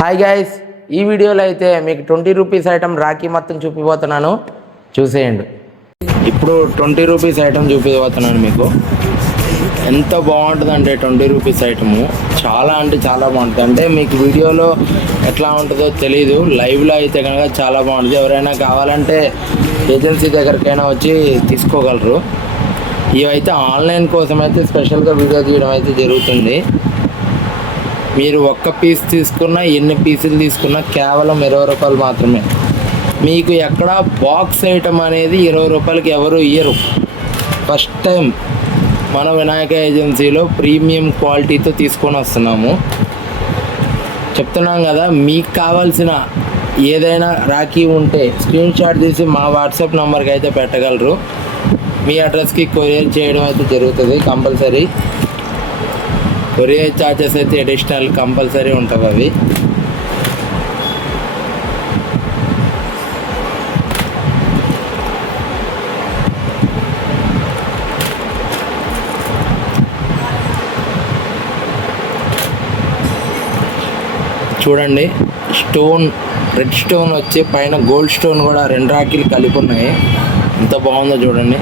Hi guys, ఈ వీడియోలో అయితే మీకు 20 రూపీస్ ఐటమ్ రాఖీ మొత్తం చూపిపోతున్నాను, చూసేయండి. ఇప్పుడు 20 రూపీస్ ఐటమ్ చూపిపోతున్నాను మీకు. ఎంత బాగుంటుంది అంటే 20 రూపీస్ ఐటము చాలా అంటే చాలా బాగుంటుంది. అంటే మీకు వీడియోలో ఎట్లా ఉంటుందో తెలీదు, లైవ్లో అయితే కనుక చాలా బాగుంటుంది. ఎవరైనా కావాలంటే ఏజెన్సీ దగ్గరికైనా వచ్చి తీసుకోగలరు. ఇవైతే ఆన్లైన్ కోసం అయితే స్పెషల్గా వీడియో తీయడం అయితే జరుగుతుంది. మీరు ఒక్క పీస్ తీసుకున్నా, ఎన్ని పీసులు తీసుకున్నా కేవలం 20 రూపాయలు మాత్రమే. మీకు ఎక్కడ బాక్స్ ఐటమ్ అనేది 20 రూపాయలకి ఎవరు ఇయ్యరు. ఫస్ట్ టైం మన వినాయక ఏజెన్సీలో ప్రీమియం క్వాలిటీతో తీసుకొని వస్తున్నాము. చెప్తున్నాం కదా, మీకు కావాల్సిన ఏదైనా రాఖీ ఉంటే స్క్రీన్ షాట్ తీసి మా వాట్సాప్ నెంబర్కి అయితే పెట్టగలరు. మీ అడ్రస్కి కొరియర్ చేయడం అయితే జరుగుతుంది కంపల్సరీ. కొరియర్ ఛార్జెస్ అయితే అడిషనల్ కంపల్సరీ ఉంటుంది. అవి చూడండి, స్టోన్ రెడ్ స్టోన్ వచ్చి పైన గోల్డ్ స్టోన్ కూడా 2 రాఖీలు కలిపి ఉన్నాయి. ఎంత బాగుందో చూడండి.